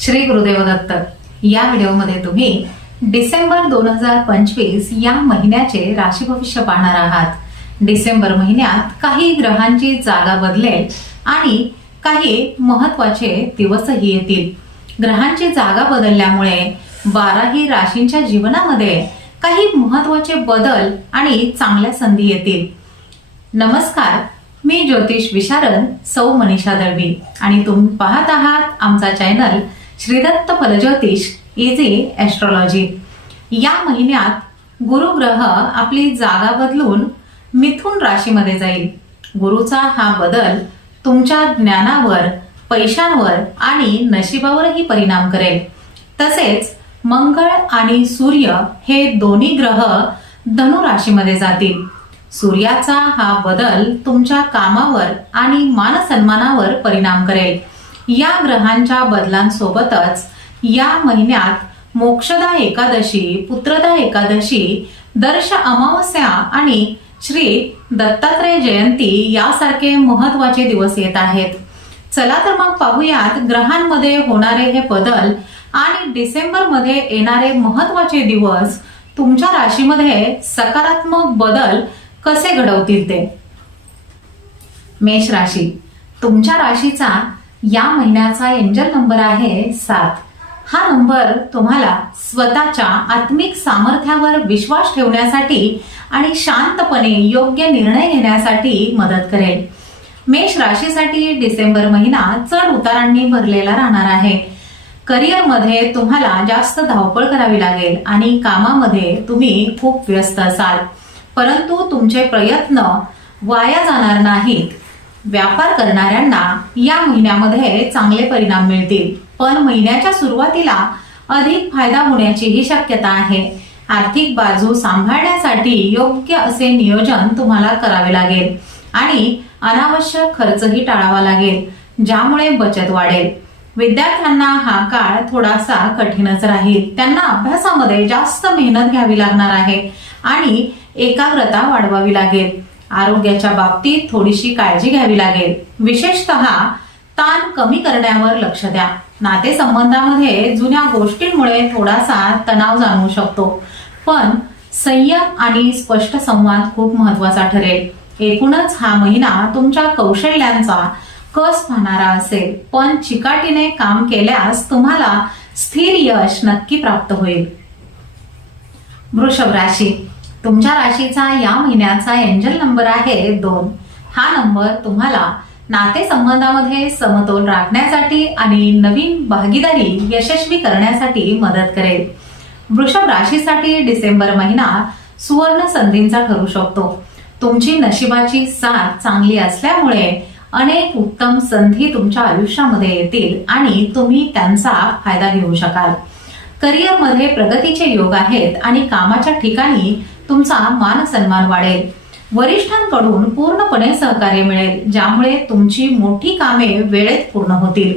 श्री गुरुदेव दत्त। या व्हिडिओमध्ये तुम्ही डिसेंबर 2025 या महिन्याचे राशी भविष्य पाहणार आहात। डिसेंबर महिन्यात काही ग्रहांची जागा बदलेल आणि काही महत्त्वाचे दिवसही येतील। ग्रहांची जागा बदलल्यामुळे 12ही राशींच्या जीवनामध्ये काही महत्त्वाचे बदल आणि चांगल्या संधी येतील। नमस्कार, मी ज्योतिष विशारद सौ मनीषा दळवी आणि तुम्ही पाहत आहात आमचा चॅनल श्री दत्त फलज्योतिष इझी ॲस्ट्रॉलॉजी। या महिन्यात गुरु ग्रह आपली जागा बदलून मिथुन राशीमध्ये जाईल। गुरुचा हा बदल तुमच्या ज्ञानावर, पैशांवर आणि नशिबावरही परिणाम करेल। तसेच मंगळ आणि सूर्य हे दोन्ही ग्रह धनु राशीमध्ये जातील। सूर्याचा हा बदल तुमच्या कामावर आणि मानसन्मानावर परिणाम करेल। या ग्रहांच्या बदलांसोबतच या महिन्यात मोक्षदा एकादशी, पुत्रदा एकादशी, दर्श अमावस्या आणि श्री दत्तात्रय जयंती यासारखे महत्त्वाचे दिवस येत आहेत। चला तर मग पाहूयात ग्रहांमध्ये होणारे हे बदल आणि डिसेंबर मध्ये येणारे महत्त्वाचे दिवस तुमच्या राशीमध्ये सकारात्मक बदल कसे घडवतील ते। मेष राशी, तुमच्या राशीचा या महिन्याचा एंजल नंबर आहे 7। हा नंबर तुम्हाला स्वतःच्या आत्मिक सामर्थ्यावर विश्वास ठेवण्यासाठी आणि शांतपणे योग्य निर्णय घेण्यासाठी मदत करेल। मेष राशीसाठी डिसेंबर महिना चढ उतारांनी भरलेला राहणार आहे। करिअरमध्ये तुम्हाला जास्त धावपळ करावी लागेल आणि कामामध्ये तुम्ही खूप व्यस्त असाल, परंतु तुमचे प्रयत्न वाया जाणार नाहीत। व्यापार करणाऱ्यांना या महिन्यामध्ये चांगले परिणाम मिळतील, पण महिन्याच्या सुरुवातीला अधिक फायदा होण्याचीही शक्यता आहे। आर्थिक बाजू सांभाळण्यासाठी योग्य असे नियोजन तुम्हाला करावे लागेल आणि अनावश्यक खर्चही टाळावा लागेल, ज्यामुळे बचत वाढेल। विद्यार्थ्यांना हा काळ थोडासा कठीणच राहील। त्यांना अभ्यासामध्ये जास्त मेहनत घ्यावी लागणार आहे आणि एकाग्रता वाढवावी लागेल। आरोग्याच्या बाबतीत थोडीशी काळजी घ्यावी लागेल। विशेषतः ताण कमी करण्यावर लक्ष द्या। नातेसंबंधामध्ये जुन्या गोष्टींमुळे थोडासा तणाव जाणवू शकतो, पण संयम आणि स्पष्ट संवाद खूप महत्त्वाचा ठरेल। एकूणच हा महिना तुमच्या कौशल्यांचा कस पाहणारा असेल, पण चिकाटीने काम केल्यास तुम्हाला स्थिर यश नक्की प्राप्त होईल। वृषभ राशी, तुमच्या राशीचा या महिन्याचा एंजल नंबर आहे 2। हा नंबर तुम्हाला नातेसंबंधामध्ये समतोल राखण्यासाठी आणि नवीन भागीदारी यशस्वी करण्यासाठी मदत करेल। वृषभ राशीसाठी डिसेंबर महिना सुवर्ण संधींचा ठरू शकतो। तुमची नशिबाची साथ चांगली असल्यामुळे अनेक उत्तम संधी तुमच्या आयुष्यामध्ये येतील आणि तुम्ही त्यांचा फायदा घेऊ शकाल। करिअरमध्ये प्रगतीचे योग आहेत आणि कामाच्या ठिकाणी तुमचा मान सन्मान वाढेल। वरिष्ठांकडून पूर्णपणे सहकार्य मिळेल, ज्यामुळे तुमची मोठी कामे वेळेत पूर्ण होतील।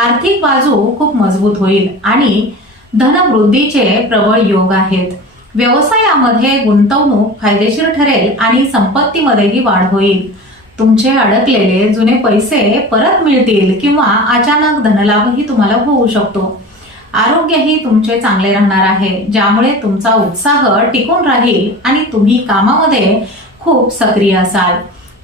आर्थिक बाजू खूप मजबूत होईल आणि धनवृद्धीचे प्रबळ योग आहेत। व्यवसायामध्ये गुंतवणूक फायदेशीर ठरेल आणि संपत्तीमध्येही वाढ होईल। तुमचे अडकलेले जुने पैसे परत मिळतील किंवा अचानक धनलाभही तुम्हाला होऊ शकतो। आरोग्यही तुमचे चांगले राहणार आहे, ज्यामुळे तुमचा उत्साह टिकून राहील आणि तुम्ही कामामध्ये खूप सक्रिय असाल।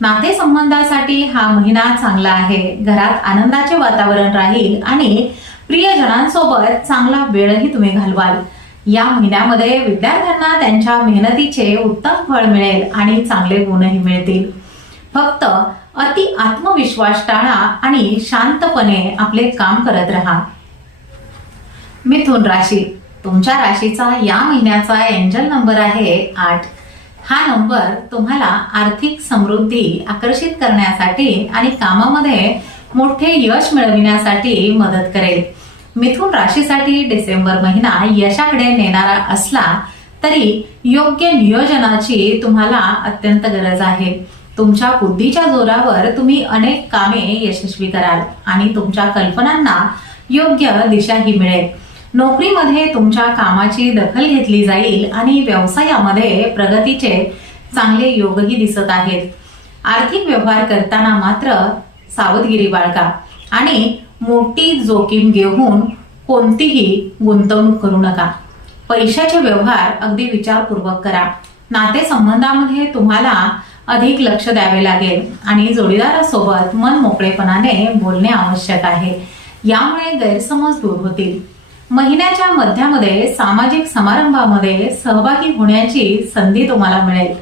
नातेसंबंधासाठी हा महिना चांगला आहे। घरात आनंदाचे वातावरण राहील आणि प्रियजनांसोबत चांगला वेळही तुम्ही घालवाल। या महिन्यामध्ये विद्यार्थ्यांना त्यांच्या मेहनतीचे उत्तम फळ मिळेल आणि चांगले गुणही मिळतील। फक्त अति आत्मविश्वास टाळा आणि शांतपणे आपले काम करत राहा। मिथुन राशी, तुमच्या राशीचा या महिन्याचा एंजल नंबर आहे 8। हा नंबर तुम्हाला आर्थिक समृद्धी आकर्षित करण्यासाठी आणि कामामध्ये मोठे यश मिळविण्यासाठी मदत करेल। मिथुन राशीसाठी डिसेंबर महिना यशाकडे नेणारा असला तरी योग्य नियोजनाची तुम्हाला अत्यंत गरज आहे। तुमच्या बुद्धीच्या जोरावर तुम्ही अनेक कामे यशस्वी कराल आणि तुमच्या कल्पनांना योग्य दिशाही मिळेल। नोकरीमध्ये तुमच्या कामाची दखल घेतली जाईल आणि व्यवसायामध्ये प्रगतीचे चांगले योगही दिसत आहेत। आर्थिक व्यवहार करताना मात्र सावधगिरी बाळगा आणि मोठी जोखीम घेऊन कोणतीही गुंतवणूक करू नका. पैशाचे व्यवहार अगदी विचारपूर्वक करा. नातेसंबंधामध्ये तुम्हाला अधिक लक्ष द्यावे लागेल आणि जोडीदारासोबत मन मोकळेपणाने बोलणे आवश्यक आहे. यामुळे गैरसमज दूर होतील. महिन्याच्या मध्यामध्ये सामाजिक समारंभामध्ये सहभागी होण्याची संधी तुम्हाला मिळेल.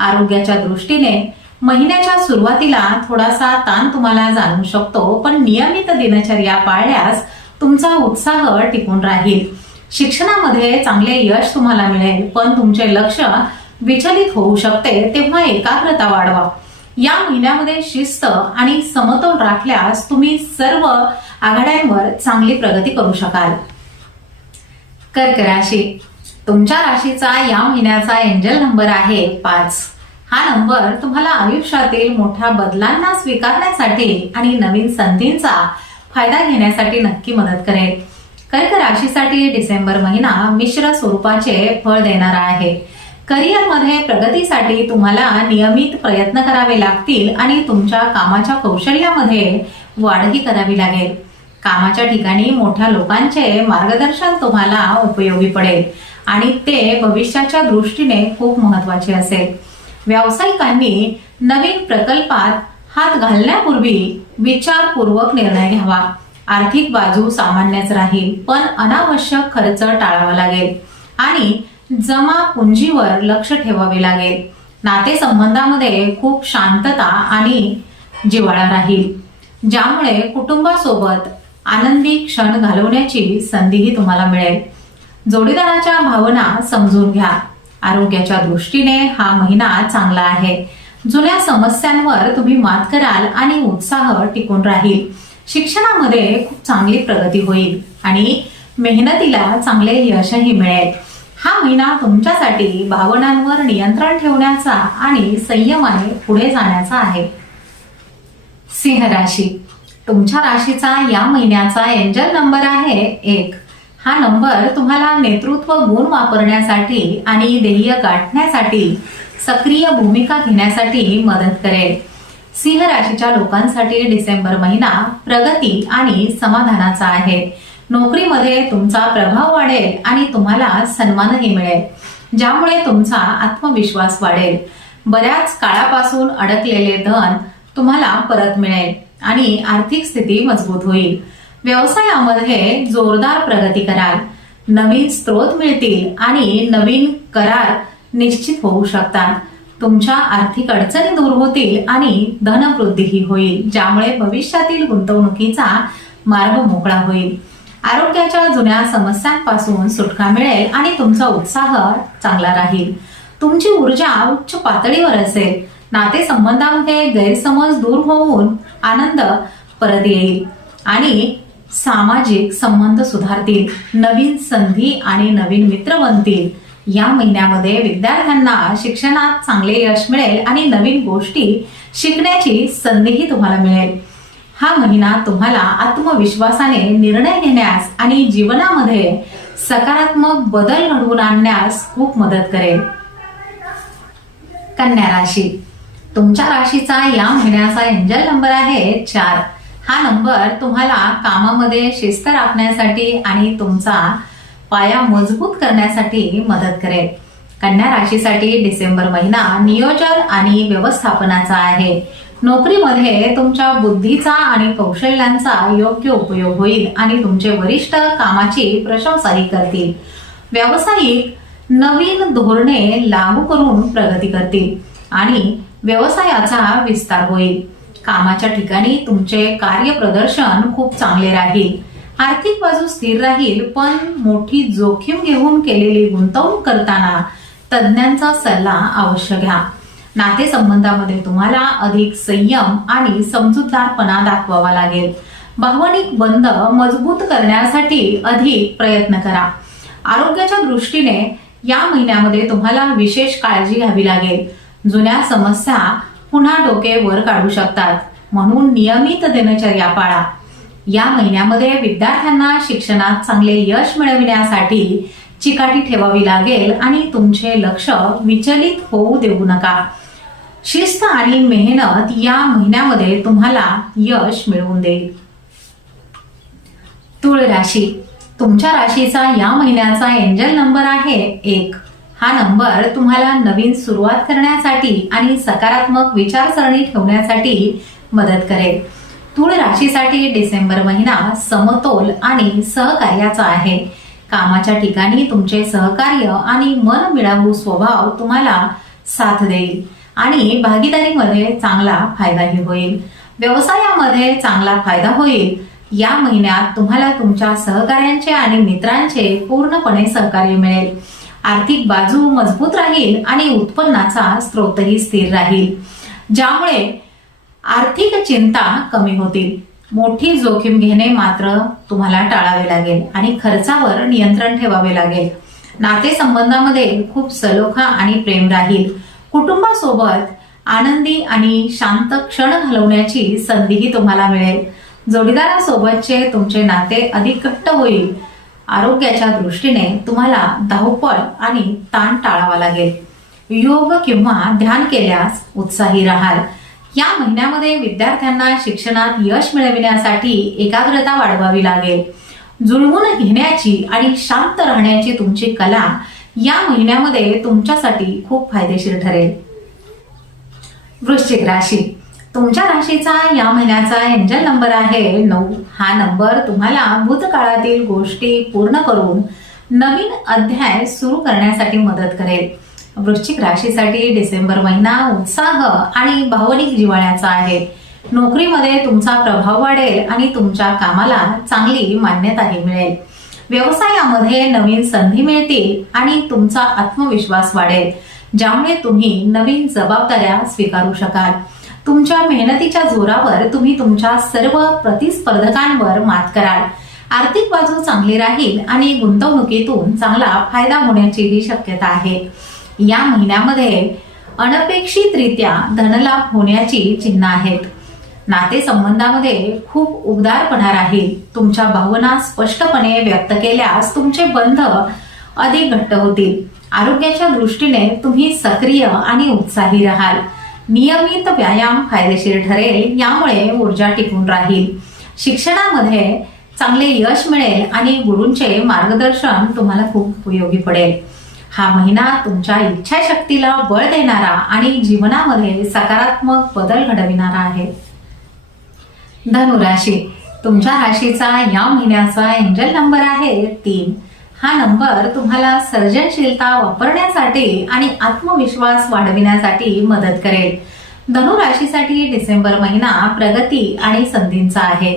आरोग्याच्या दृष्टीने महिन्याच्या सुरुवातीला थोडासा ताण तुम्हाला जाणवू शकतो, पण नियमित दिनचर्या पाळल्यास तुमचा उत्साह टिकून राहील. शिक्षणामध्ये चांगले यश तुम्हाला मिळेल, पण तुमचे लक्ष विचलित होऊ शकते, तेव्हा एकाग्रता वाढवा. या महिन्यामध्ये शिस्त आणि समतोल राखल्यास तुम्ही सर्व आघाड्यांवर चांगली प्रगती करू शकाल. कर्क राशी. तुमच्या राशीचा या महिन्याचा एंजल नंबर आहे 5. हा नंबर तुम्हाला आयुष्यातील मोठ्या बदलांना स्वीकारण्यासाठी आणि नवीन संधींचा फायदा घेण्यासाठी नक्की मदत करेल. कर्क राशीसाठी डिसेंबर महिना मिश्र स्वरूपाचे फळ देणारा आहे. करिअरमध्ये प्रगतीसाठी तुम्हाला नियमित प्रयत्न करावे लागतील आणि तुमच्या कामाच्या कौशल्यामध्ये वाढही करावी लागेल. कामाच्या ठिकाणी मोठ्या लोकांचे मार्गदर्शन तुम्हाला उपयोगी पडेल आणि ते भविष्याच्या दृष्टीने खूप महत्वाचे असेल. व्यावसायिकांनी नवीन प्रकल्पात हात घालण्यापूर्वी विचारपूर्वक निर्णय घ्यावा. आर्थिक बाजू सामान्यच राहील, पण अनावश्यक खर्च टाळावा लागेल आणि जमा पुंजीवर लक्ष ठेवावे लागेल. नातेसंबंधामध्ये खूप शांतता आणि जिव्हाळा राहील, ज्यामुळे कुटुंबासोबत आनंदी क्षण घालवण्याची संधीही तुम्हाला मिळेल. जोडीदाराच्या भावना समजून घ्या. आरोग्याच्या दृष्टीने हा महिना चांगला आहे. जुन्या समस्यांवर तुम्ही मात कराल आणि उत्साह टिकून राहील. शिक्षणामध्ये खूप चांगली प्रगती होईल आणि मेहनतीला चांगले यशही मिळेल. हा महिना तुमच्यासाठी भावनांवर नियंत्रण ठेवण्याचा आणि संयमाने पुढे जाण्याचा आहे. सिंह राशी. तुमच्या राशीचा या महिन्याचा एंजल नंबर आहे 1. हा नंबर तुम्हाला नेतृत्व गुण वापरण्यासाठी आणि ध्येय गाठण्यासाठी सक्रिय भूमिका घेण्यासाठी मदत करेल. सिंह राशीच्या लोकांसाठी डिसेंबर महिना प्रगती आणि समाधानाचा आहे. नोकरीमध्ये तुमचा प्रभाव वाढेल आणि तुम्हाला सन्मानही मिळेल, ज्यामुळे तुमचा आत्मविश्वास वाढेल. बऱ्याच काळापासून अडकलेले धन तुम्हाला परत मिळेल आणि आर्थिक स्थिती मजबूत होईल. व्यवसायामध्ये जोरदार प्रगती कराल. नवीन स्रोत मिळतील आणि नवीन करार निश्चित होऊ शकतात. तुमच्या आर्थिक अडचणी दूर होतील आणि धनवृद्धीही होईल, ज्यामुळे भविष्यातील गुंतवणुकीचा मार्ग मोकळा होईल. आरोग्याच्या जुन्या समस्यांपासून सुटका मिळेल आणि तुमचा उत्साह चांगला राहील. तुमची ऊर्जा उच्च पातळीवर असेल. नातेसंबंधामध्ये गैरसमज दूर होऊन आनंद परत येईल आणि सामाजिक संबंध सुधारतील. नवीन संधी आणि नवीन मित्र बनतील. या महिन्यामध्ये विद्यार्थ्यांना शिक्षणात चांगले यश मिळेल आणि नवीन गोष्टी शिकण्याची संधीही तुम्हाला मिळेल. हा महिना तुम्हाला आत्मविश्वासाने निर्णय घेण्यास आणि जीवनामध्ये सकारात्मक बदल घडवून आणण्यास खूप मदत करेल. कन्या राशी. तुमच्या राशीचा या महिन्याचा एंजल नंबर आहे 4. हा नंबर तुम्हाला कामामध्ये शिस्त राखण्यासाठी आणि तुमचा पाया मजबूत करण्यासाठी मदत करेल. कन्या राशीसाठी डिसेंबर महिना नियोजन आणि व्यवस्थापनाचा आहे. नोकरीमध्ये तुमच्या बुद्धीचा आणि कौशल्यांचा योग्य उपयोग होईल आणि तुमचे वरिष्ठ कामाची प्रशंसाही करतील. व्यावसायिक नवीन धोरणे लागू करून प्रगती करतील आणि व्यवसायाचा विस्तार होईल. कामाच्या ठिकाणी तुमचे कार्यप्रदर्शन खूप चांगले राहील. आर्थिक बाजू स्थिर राहील, पण मोठी जोखीम घेऊन केलेली गुंतवणूक करताना तज्ञांचा सल्ला अवश्य घ्या. नातेसंबंधामध्ये तुम्हाला अधिक संयम आणि समजूतदारपणा दाखवावा लागेल. भावनिक बंध मजबूत करण्यासाठी अधिक प्रयत्न करा. आरोग्याच्या दृष्टीने या महिन्यामध्ये तुम्हाला विशेष काळजी घ्यावी लागेल. जुन्या समस्या पुन्हा डोके वर काढू शकतात, म्हणून नियमित दिनचर्या पाळा. या महिन्यामध्ये विद्यार्थ्यांना शिक्षणात चांगले यश मिळविण्यासाठी चिकाटी ठेवावी लागेल आणि तुमचे लक्ष विचलित होऊ देऊ नका. शिस्त आणि मेहनत या महिन्यामध्ये तुम्हाला यश मिळवून देईल. तुळ राशी. तुमच्या राशीचा या महिन्याचा एंजल नंबर आहे 1. हा नंबर तुम्हाला नवीन सुरुवात करण्यासाठी आणि सकारात्मक विचारसरणी ठेवण्यासाठी मदत करेल. तुळ राशीसाठी डिसेंबर महिना समतोल आणि सहकार्याचा आहे. कामाच्या ठिकाणी तुमचे सहकार्य आणि मनमिळावू स्वभाव तुम्हाला साथ देईल आणि भागीदारीमध्ये चांगला फायदाही होईल. व्यवसायामध्ये चांगला फायदा होईल. या महिन्यात तुम्हाला तुमच्या सहकार्यांचे आणि मित्रांचे पूर्णपणे सहकार्य मिळेल. आर्थिक बाजू मजबूत राहील आणि उत्पन्नाचा स्रोतही स्थिर राहील, ज्यामुळे आर्थिक चिंता कमी होतील. मोठी जोखीम घेणे मात्र तुम्हाला टाळावे लागेल आणि खर्चावर नियंत्रण ठेवावे लागेल. नातेसंबंधामध्ये खूप सलोखा आणि प्रेम राहील. कुटुंबासोबत आनंदी आणि शांत क्षण घालवण्याची संधीही तुम्हाला मिळेल. जोडीदारासोबतचे तुमचे नाते अधिक घट्ट होईल. आरोग्याच्या दृष्टीने तुम्हाला धावपळ आणि ताण टाळावा लागेल. योग किंवा ध्यान केल्यास उत्साही राहाल. या महिन्यामध्ये विद्यार्थ्यांना शिक्षणात यश मिळविण्यासाठी एकाग्रता वाढवावी लागेल. जुळवून घेण्याची आणि शांत राहण्याची तुमची कला या महिन्यामध्ये तुमच्यासाठी खूप फायदेशीर ठरेल. वृश्चिक राशी, तुमच्या राशीचा या महिन्याचा एंजल नंबर आहे 9. हा नंबर तुम्हाला भूतकाळातील गोष्टी पूर्ण करून नवीन अध्याय सुरू करण्यासाठी मदत करेल. वृश्चिक राशीसाठी डिसेंबर महिना उत्साह आणि भावनिक जिव्हाळ्याचा आहे. नोकरीमध्ये तुमचा प्रभाव वाढेल आणि तुमच्या कामाला चांगली मान्यताही मिळेल. व्यवसायामध्ये नवीन संधी मिळतील आणि तुमचा आत्मविश्वास वाढेल, ज्यामुळे तुम्ही नवीन जबाबदाऱ्या स्वीकारू शकाल. तुमच्या मेहनतीच्या जोरावर तुम्ही तुमच्या सर्व प्रतिस्पर्धकांवर मात कराल. आर्थिक बाजू चांगली राहील आणि गुंतवणुकीतून चांगला फायदा होण्याचीही शक्यता आहे. या महिन्यामध्ये अनपेक्षितरित्या धनलाभ होण्याची चिन्ह आहेत. नातेसंबंधामध्ये खूप उबदारपणा राहील. तुमच्या भावना स्पष्टपणे व्यक्त केल्यास तुमचे बंध अधिक घट्ट होतील. आरोग्याच्या दृष्टीने तुम्ही सक्रिय आणि उत्साही राहाल. नियमित व्यायाम फायदेशीर ठरेल, यामुळे ऊर्जा टिकून राहील. शिक्षणामध्ये चांगले यश मिळेल आणि गुरूंचे मार्गदर्शन तुम्हाला खूप उपयोगी पडेल. हा महिना तुमच्या इच्छाशक्तीला बळ देणारा आणि जीवनामध्ये सकारात्मक बदल घडविणारा आहे. धनुराशी, तुमच्या राशीचा या महिन्याचा एंजल नंबर आहे 3. हा नंबर तुम्हाला सर्जनशीलता वापरण्यासाठी आणि आत्मविश्वास वाढविण्यासाठी मदत करेल. धनुराशीसाठी डिसेंबर महिना प्रगती आणि संधींचा आहे.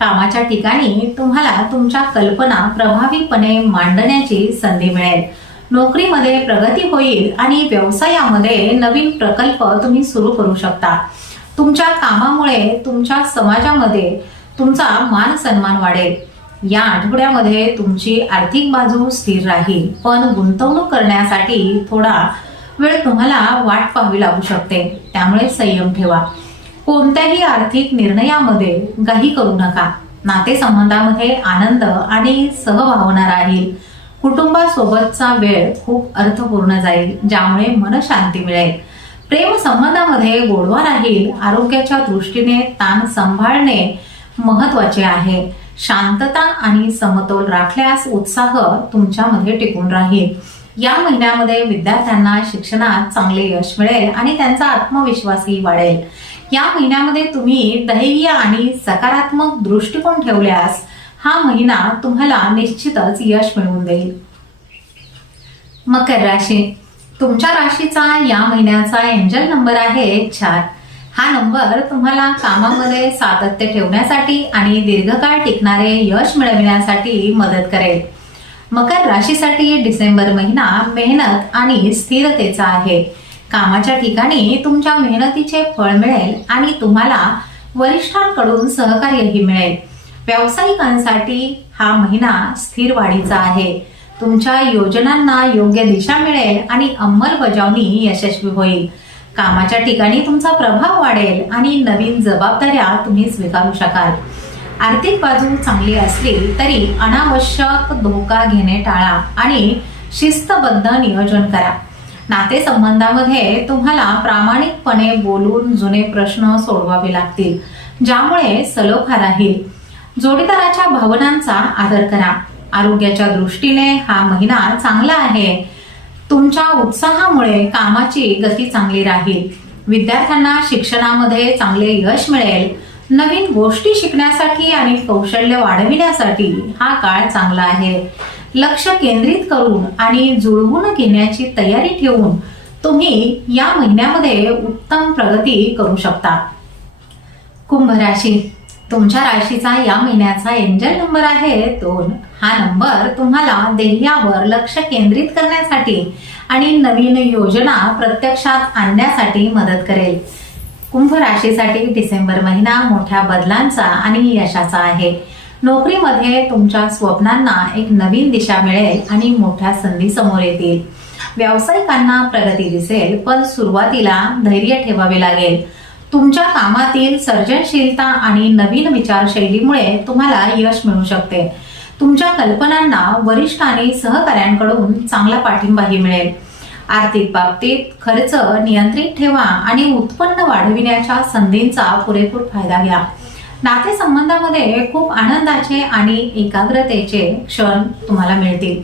कामाच्या ठिकाणी तुम्हाला तुमच्या कल्पना प्रभावीपणे मांडण्याची संधी मिळेल. नोकरीमध्ये प्रगती होईल आणि व्यवसायामध्ये नवीन प्रकल्प तुम्ही सुरू करू शकता. तुमच्या कामामुळे तुमच्या समाजामध्ये तुमचा मान सन्मान वाढेल. या आठवड्यामध्ये तुमची आर्थिक बाजू स्थिर राहील, पण गुंतवणूक करण्यासाठी थोडा वेळ तुम्हाला वाट पाहावी लागू शकते, त्यामुळे संयम ठेवा. कोणत्याही आर्थिक निर्णयामध्ये घाई करू नका. नातेसंबंधामध्ये आनंद आणि सहभावना राहील. कुटुंबासोबतचा वेळ खूप अर्थपूर्ण जाईल, ज्यामुळे मनशांती मिळेल. प्रेम संबंधामध्ये गोडवा राहील. आरोग्याच्या दृष्टीने ताण सांभाळणे महत्वाचे आहे. शांतता आणि समतोल राखल्यास उत्साह तुमच्यामध्ये टिकून राहील. या महिन्यामध्ये विद्यार्थ्यांना शिक्षणात चांगले यश मिळेल आणि त्यांचा आत्मविश्वासही वाढेल. या महिन्यामध्ये तुम्ही धैर्य आणि सकारात्मक दृष्टिकोन ठेवल्यास हा महिना तुम्हाला निश्चितच यश मिळवून देईल. मकर राशी, तुमच्या राशीचा या महिन्याचा एंजल नंबर आहे 4. हा नंबर तुम्हाला कामामध्ये सातत्य ठेवण्यासाठी आणि दीर्घकाळ टिकणारे यश मिळविण्यासाठी मदत करेल. मकर राशीसाठी डिसेंबर महिना मेहनत आणि स्थिरतेचा आहे. कामाच्या ठिकाणी तुमच्या मेहनतीचे फळ मिळेल आणि तुम्हाला वरिष्ठांकडून सहकार्यही मिळेल. व्यावसायिकांसाठी हा महिना स्थिर वाढीचा आहे. तुमच्या योजनांना योग्य दिशा मिळेल आणि अंमलबजावणी यशस्वी होईल. कामाच्या ठिकाणी तुमचा प्रभाव वाढेल आणि नवीन जबाबदाऱ्या तुम्ही स्वीकारू शकाल. आर्थिक बाजू चांगली असली तरी अनावश्यक धोका घेणे टाळा आणि शिस्तबद्ध नियोजन करा. नातेसंबंधामध्ये तुम्हाला प्रामाणिकपणे बोलून जुने प्रश्न सोडवावे लागतील, ज्यामुळे सलोखा राहील. जोडीदाराच्या भावनांचा आदर करा. आरोग्याच्या दृष्टीने हा महिना चांगला आहे. तुमच्या उत्साहामुळे कामाची गती चांगली राहील. विद्यार्थ्यांना शिक्षणामध्ये चांगले यश मिळेल. नवीन गोष्टी शिकण्यासाठी आणि कौशल्य वाढविण्यासाठी हा काळ चांगला आहे. लक्ष केंद्रित करून आणि जुळवून घेण्याची तयारी ठेवून तुम्ही या महिन्यामध्ये उत्तम प्रगती करू शकता. कुंभ राशी, तुमच्या राशीचा या महिन्याचा एंजल नंबर आहे 2. हा नंबर तुम्हाला ध्येयावर लक्ष केंद्रित करण्यासाठी आणि नवीन योजना प्रत्यक्षात आणण्यासाठी मदत करेल. कुंभ राशीसाठी डिसेंबर महिना मोठ्या बदलांचा आणि यशाचा आहे. नोकरीमध्ये तुमच्या स्वप्नांना एक नवीन दिशा मिळेल आणि मोठ्या संधी समोर येतील. व्यावसायिकांना प्रगती दिसेल, पण सुरुवातीला धैर्य ठेवावे लागेल. तुमच्या कामातील सर्जनशीलता आणि नवीन विचारशैलीमुळे तुम्हाला यश मिळू शकते. तुमच्या कल्पनांना वरिष्ठ आणि सहकाऱ्यांकडून चांगला पाठिंबाही मिळेल. आर्थिक बाबतीत खर्च नियंत्रित ठेवा आणि उत्पन्न वाढविण्याच्या संधींचा पुरेपूर फायदा घ्या. नातेसंबंधामध्ये खूप आनंदाचे आणि एकाग्रतेचे क्षण तुम्हाला मिळतील,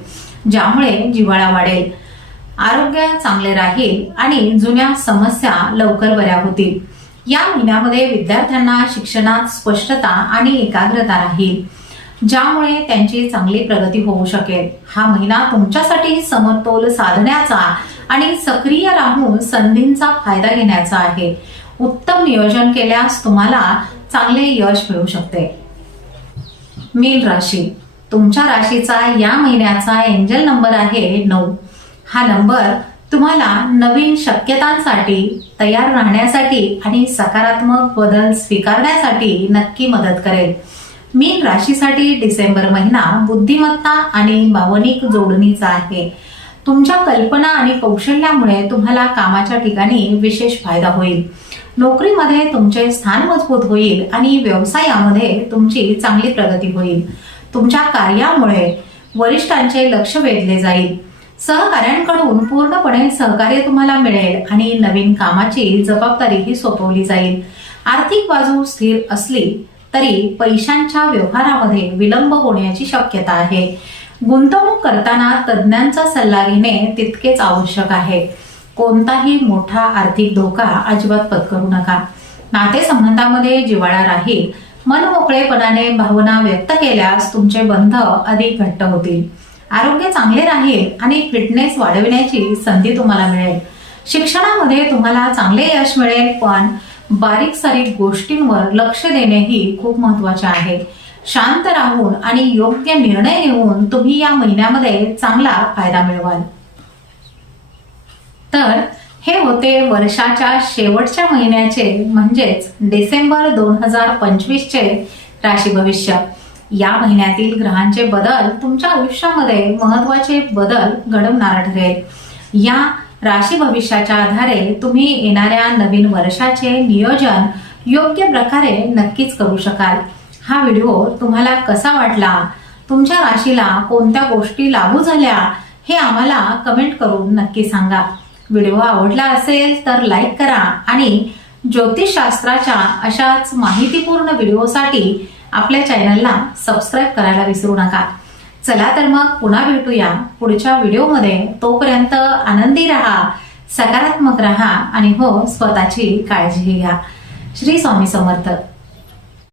ज्यामुळे जिव्हाळा वाढेल. आरोग्य चांगले राहील आणि जुन्या समस्या लवकर बऱ्या होतील. या महिन्यामध्ये विद्यार्थ्यांना शिक्षणात स्पष्टता आणि एकाग्रता राहील, ज्यामुळे त्यांची चांगली प्रगती होऊ शकेल. हा महिना तुमच्यासाठी समतोल साधण्याचा आणि सक्रिय राहून संधींचा फायदा घेण्याचा आहे. उत्तम नियोजन केल्यास तुम्हाला चांगले यश मिळू शकते. मीन राशी, तुमच्या राशीचा या महिन्याचा एंजल नंबर आहे 9. हा नंबर तुम्हाला नवीन शक्यतांसाठी तयार राहण्यासाठी आणि सकारात्मक बदल स्वीकारण्यासाठी नक्की मदत करेल. मीन राशीसाठी डिसेंबर महिना बुद्धिमत्ता आणि भावनिक जोडणीचा आहे. तुमच्या कल्पना आणि कौशल्यामुळे तुम्हाला कामाच्या ठिकाणी विशेष फायदा होईल. नोकरीमध्ये तुमचे स्थान मजबूत होईल आणि व्यवसायामध्ये तुमची चांगली प्रगती होईल. तुमच्या कार्यामुळे वरिष्ठांचे लक्ष वेधले जाईल. सहकाऱ्यांकडून पूर्णपणे सहकार्य तुम्हाला मिळेल आणि नवीन कामाची जबाबदारीही सोपवली जाईल. आर्थिक बाजू स्थिर असली तरी पैशांच्या व्यवहारामध्ये विलंब होण्याची शक्यता आहे. गुंतवणूक करताना तज्ञांचा सल्ला घेणे तितकेच आवश्यक आहे. कोणताही मोठा आर्थिक धोका अजिबात पत्करू नका. नातेसंबंधामध्ये जिव्हाळा राहील. मनमोकळेपणाने भावना व्यक्त केल्यास तुमचे बंध अधिक घट्ट होतील. आरोग्य चांगले राहील आणि फिटनेस वाढविण्याची संधी तुम्हाला मिळेल. शिक्षणामध्ये तुम्हाला चांगले यश मिळेल, पण बारीक सारीक गोष्टींवर लक्ष देणेही खूप महत्वाचे आहे. शांत राहून आणि योग्य निर्णय घेऊन तुम्ही या महिन्यामध्ये चांगला फायदा मिळवाल. तर हे होते वर्षाच्या शेवटच्या महिन्याचे म्हणजेच डिसेंबर 2025 चे राशी भविष्य. या महिन्यातील ग्रहांचे बदल तुमच्या आयुष्यामध्ये महत्वाचे बदल घडवणारा ठरेल. या राशी भविष्याच्या आधारे तुम्ही येणाऱ्या नवीन वर्षाचे नियोजन योग्य प्रकारे नक्कीच करू शकाल. हा व्हिडिओ तुम्हाला कसा वाटला? तुमच्या राशीला कोणत्या गोष्टी लागू झाल्या हे आम्हाला कमेंट करून नक्की सांगा. व्हिडिओ आवडला असेल तर लाईक करा आणि ज्योतिषशास्त्राच्या अशाच माहितीपूर्ण व्हिडिओसाठी आपल्या चॅनलला सबस्क्राईब करायला विसरू नका. चला तर मग पुन्हा भेटूया पुढच्या व्हिडिओमध्ये. तोपर्यंत आनंदी राहा, सकारात्मक राहा आणि हो, स्वतःची काळजी घ्या. श्री स्वामी समर्थ.